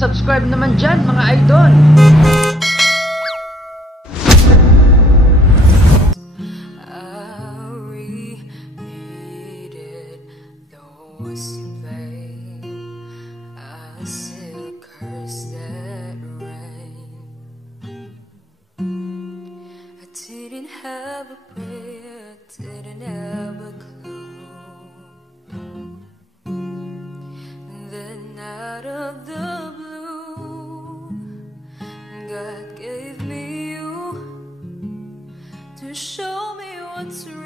paki-subscribe naman dyan mga idol. Have a prayer, didn't have a clue. And then out of the blue, God gave me you to show me what's real.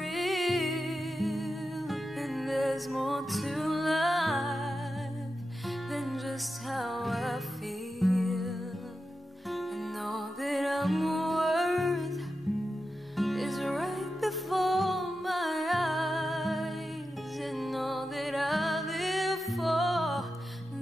And there's more to life than just how I feel. And all that I'm worth is right before my eyes, and all that I live for,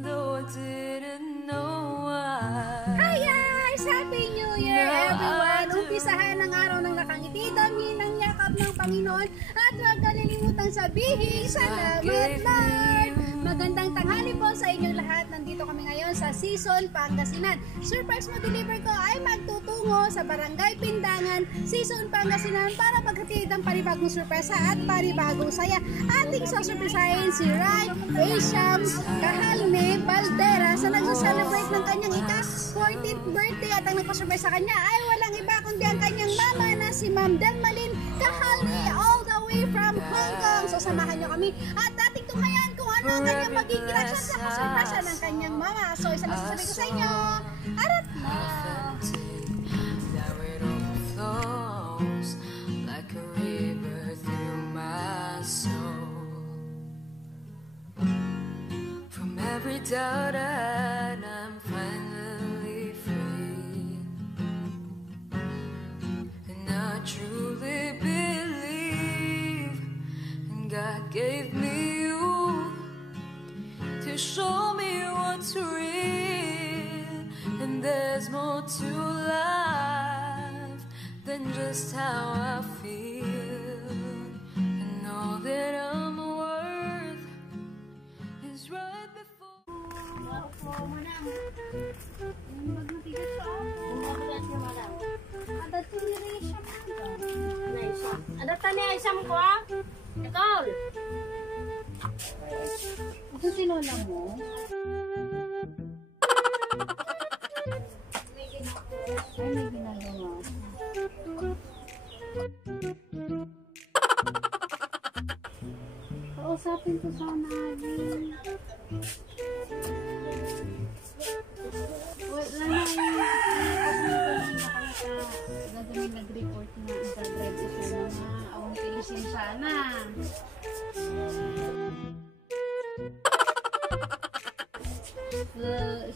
though I didn't know why. Hi guys! Happy New Year everyone! Umpisahan ang araw ng nakangiti, dami ng yakap ng Panginoon, at huwag kalilimutang sabihin, salamat Lord! Magandang tanghali po sa inyong lahat. Nandito kami ngayon sa Sison, Pangasinan. Surprise mo deliver ko ay magtutungo sa Barangay Pindangan, Sison, Pangasinan para maghatid ng panibagong sorpresa at panibagong saya. Ating sasurpresahin si Rai Ashams Kahalne Baldera sa nagsa-celebrate ng kanyang ika-14th birthday, at ang nagpa-surprise sa kanya ay walang iba kundi ang kanyang mama na si Ma'am Delmalyn Kahalne all the way from Hong Kong. So samahan nyo kami at ating tumayan kung ano ang kanyang magiging reaction sa kasurpresa ng kanyang mama. So isa na sasabihin ko sa inyo, arat na! Every doubt and I'm finally free, and I truly believe, and God gave me you to show me what's real, and there's more to life than just how I feel, and all that I'm worth is right before. Ada tanya isam ko ah? Ikaw? Ito sinula mo? Ay, may ginagawa. Kausapin ko sana namin. Wala na yung nag-report na nag-drive ito na awang pilisin sana.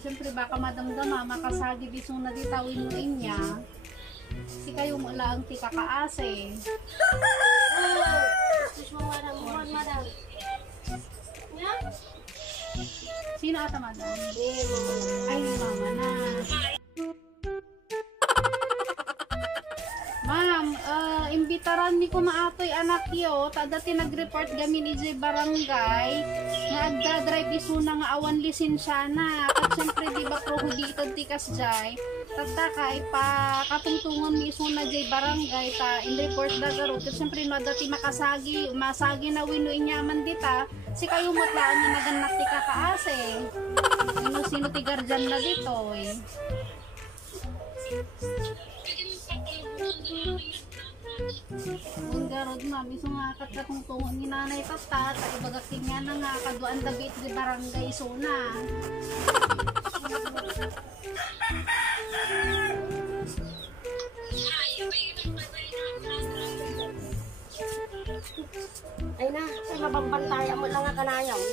Siyempre baka madamdama makasagi disong na ditawin mo niya si kayo mo lang ti kakaase. Madam. Sino ata madam? Ay, mama na. Ma'am, imbitaran ni ko maatoy anak yo, tadati nag-report gamin ijay barangay, nga agdadrive isuna nga awan lisensya na. At syempre di ba prohibited tikas jay, tataka ipa katungtungon ni isuna jay barangay ta in-report da garo. At syempre no dati masagi na wino inyaman dita, si kayo matlaan nga naganak ti kakaase. Sino ti guardian na dito eh. Ang garod mami, so nga katungtungon ni nanay tatat, at ibagakin nga na nga kaduan dabit di barangay suna. Ay na, ay mabambantaya mo lang nga kanayang.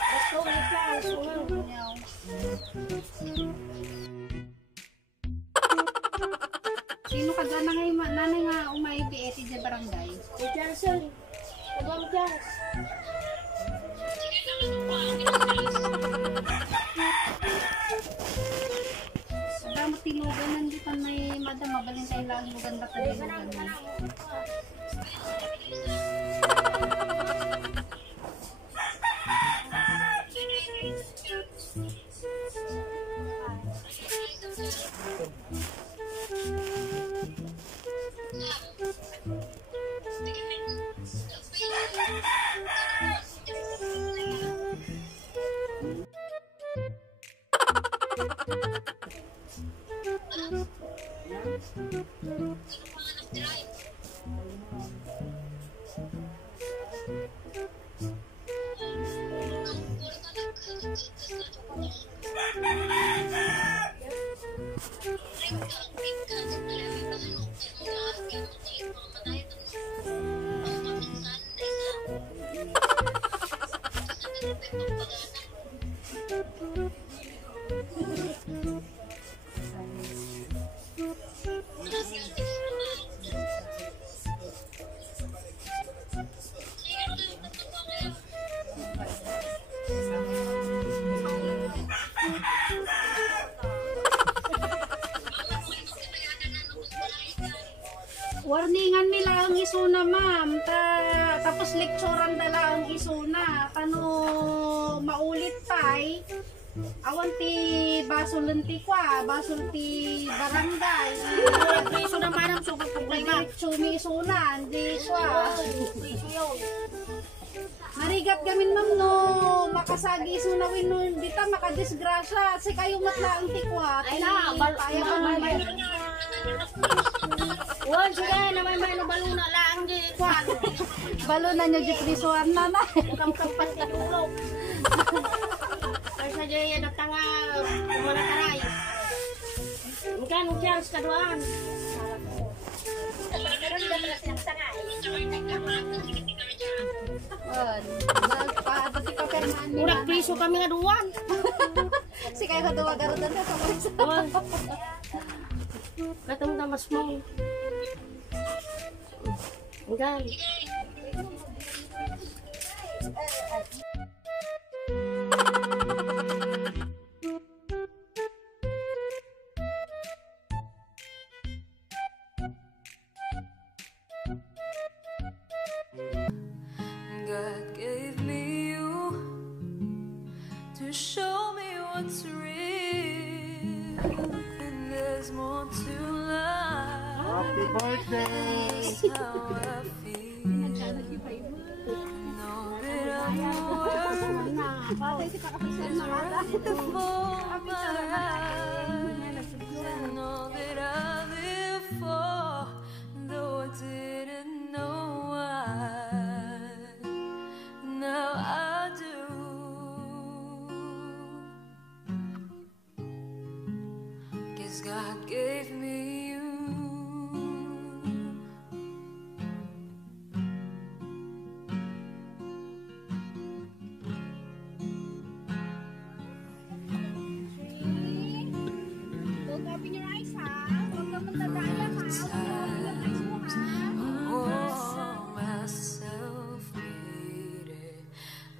Gusto ulit lang, sunod. Sino ka dyan na nanay nga umaibi eti di barangay? Si Charles, Abang Charles. Salamat tilugan, nandito may madam, mabalin tayo lang lugan ba tilugan. Warningan nila ang isuna, ma'am. Tapos lecturean nila ang isuna. Kano maulit pa'y awan ti basul ti kwa, basul ti barangay. Piso na manang sugat problema. Chumi isuna, di kwa. Marigat gamin, ma'am, no makasagi isuna wino dita makadisgrasya. Si kayo matlaang ti kwa. Ay na, Kaya ka mamay. Wala sila na may baluna lang di kwan. Balo na niya di prisuan na na. Kamkampat ka tulog. Ay sa jaya datanga kumana taray. Mungkin chance kaduan. Pati papermaan ni Murag piso kami nga duwan. si kayo kadua garudan na sa pulis. Katong tamas mo. Mungkin. God gave me you to show me what's real, and there's more to life. Happy birthday! That's how I feel. Know that I'm worth Patay si kakapisan na mata. right before my eyes. I know that I live for, though I didn't know why. Now I do. 'Cause God gave me you. Don't open your eyes, ha? Huwag ka magdadaya, ha? Huwag ka magdadaya, ha? Oh, myself beat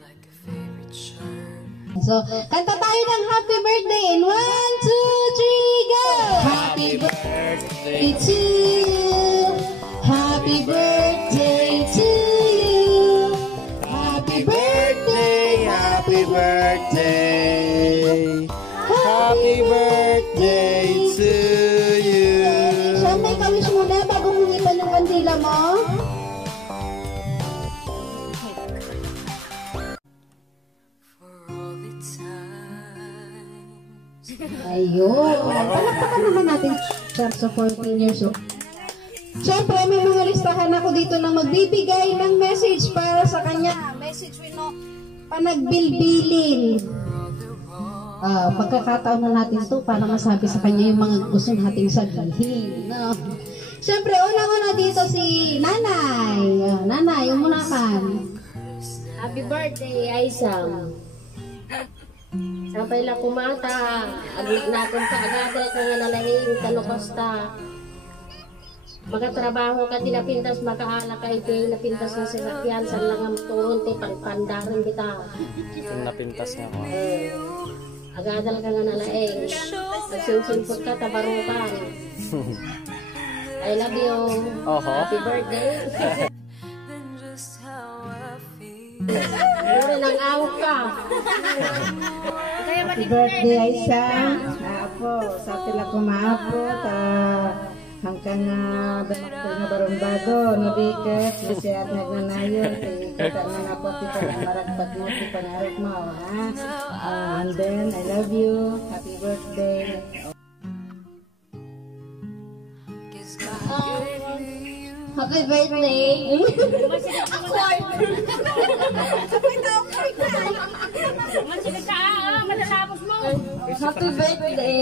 like a favorite shirt. So, kanta tayo ng happy birthday in 1, 2, 3, go! Happy birthday to you. Happy birthday to you. Happy birthday, Happy birthday! Happy birthday to you! Siyempre, kawish muna bago humipan ng kandila mo. For all the times Ayun. Palakpakan naman natin siya sa 14 years old. Siyempre, may mga listahan ako dito na magbibigay ng message para sa kanya. Message no, panagbilbilin. Pagkakataon na natin ito para masabi sa kanya yung mga gusto nating sabihin. No? Siyempre, unang-una dito si Nanay. Nanay, umunakan. Happy birthday, Aisam. Sampai lang kumata. Agit natin ka agad ka nga nalahing kanukosta. Magatrabaho ka tinapintas makaala ka ito napintas na sasakyan sa langam turun ti pangpandaran kita. Yung napintas nga ko. Agadal ka nga nalaing. Nagsimpot ka tabarukan. I love you. Oho. Happy birthday. than just how I feel. Mura nang awak ka. Happy birthday, Aisa. Apo, sa sila kumaabot. Hanggang damakto na barumbado, nabikas, bisiyat nagnanayon, kita na napot ito na maragpat mo, si pangarap mo, ha? And then, I love you, happy birthday. Happy birthday! Happy birthday!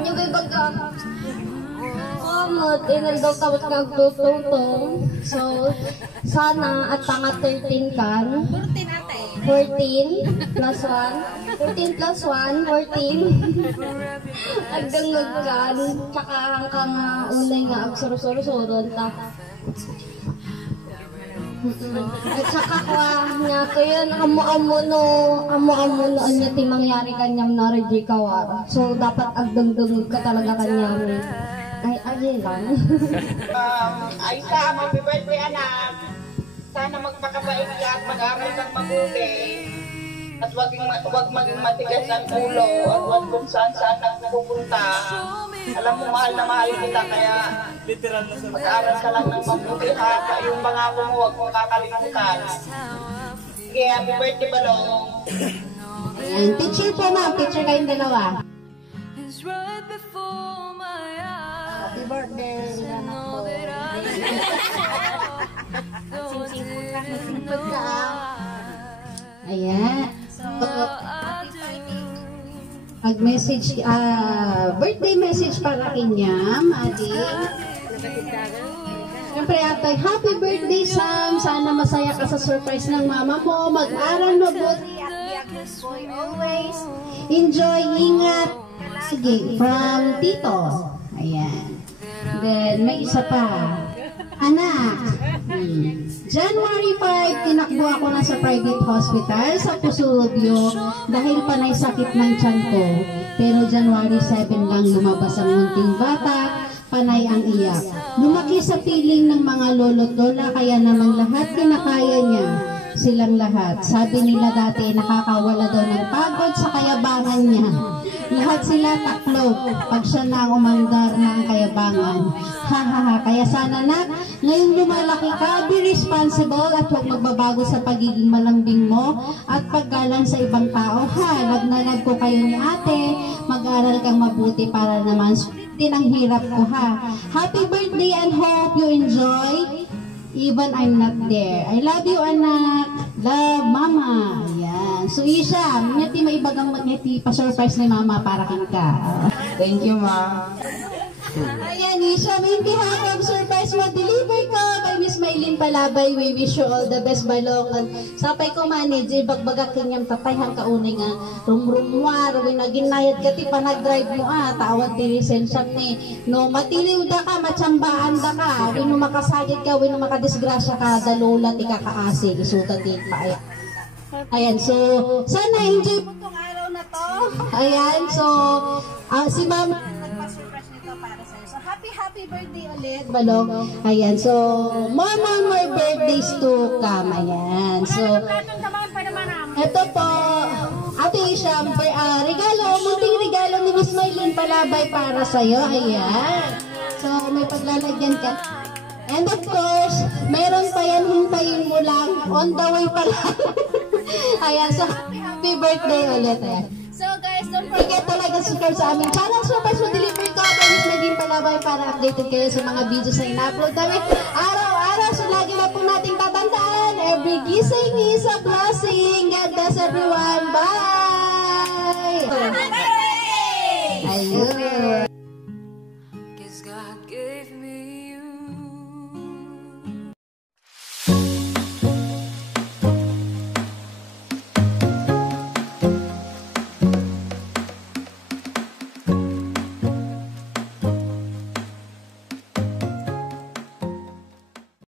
Yung ibang ka, tinal daw tapos nagtututong. So, sana at tanga 13 kan. 14 plus 1. 14 plus 1, 14. Hanggang nagkan. Tsaka hanggang unay nga agsuro-suro-suro. At saka kwa niya kaya amo-amo no anya ti mangyari kanyang nariji kawara. So dapat agdangdang ka talaga kanyang ay lang. Aisa, happy birthday anak. Sana magpakabait ka at mag-aral kang mabuti. At wag maging matigas ang ulo at wag kung saan nagpupunta. Alam mo, mahal na mahal kita, kaya mag-aaral ka lang ng mabuti ha. Yung pangako mo, huwag mong kakalimutan. Sige, happy birthday, Balong. Ayan, picture po ma'am, picture kayong dalawa. Happy birthday, anak ko. Ayan. Mag-message, birthday message para kanya, Madi. Siyempre, atay, happy birthday, Sam. Sana masaya ka sa surprise ng mama mo. Mag-aral mabuti at be a good boy always. Enjoy, ingat. Sige, from Tito. Ayan. Then, may isa pa. Anak, January 5, tinakbo ako na sa private hospital sa Pusulubyo dahil panay sakit ng tiyan ko. Pero January 7 lang lumabas ang munting bata, panay ang iyak. Lumaki sa piling ng mga lolo't lola, kaya naman lahat kinakaya niya. Silang lahat. Sabi nila dati, nakakawala daw ng pagod sa kayabangan niya. Lahat sila taklo pag siya na umandar ng kayabangan. Hahaha, kaya sana na, ngayong lumalaki ka, be responsible at huwag magbabago sa pagiging malambing mo at paggalang sa ibang tao. Ha, nagnanag ko kayo ni ate, mag-aral kang mabuti para naman din ang hirap ko ha. Happy birthday and hope you enjoy. Even I'm not there. I love you, anak. Love, mama. Ayan. So, Isha, ngiti maibagang ngiti pa-surprise ni mama para kita. Thank you, ma. Ayan, Isha, may behalf of surprise mo, deliver ko kay Miss Maylin Palabay. We wish you all the best, Balongan. Sapay ko manage, bagbaga kanyang tatay hang kaunay nga rumrumwar, ginayad ka ti panag-drive mo tawad ti lisensya ni. No, matiliw da ka, matsambaan da ka, wino makasagit ka, wino makadisgrasya ka, dalola ti kakaasi, isuta ti paaya. Ayan, so, sana enjoy mo itong araw na to. Ayan, so, si Mama nagpa-surprise nito para sa'yo. So, happy birthday ulit, Balong. Ayan, so, more birthdays to come. Ayan, so, ito po, Ate Isha, regalo, munting regalo ni Miss Maylin Palabay para sa'yo. Ayan. So, may paglalagyan ka. And of course, meron pa yan, hintayin mo lang. On the way pa lang. Ayan, so happy birthday ulit. Ayan. So guys, don't forget to like and subscribe sa aming channel. Surprise mo delivery ko. Promise maging palabay para updated kayo sa mga videos na ina-upload namin araw-araw. So lagi na po nating tatandaan. Every gising is a blessing. God bless everyone. Bye! Ayun.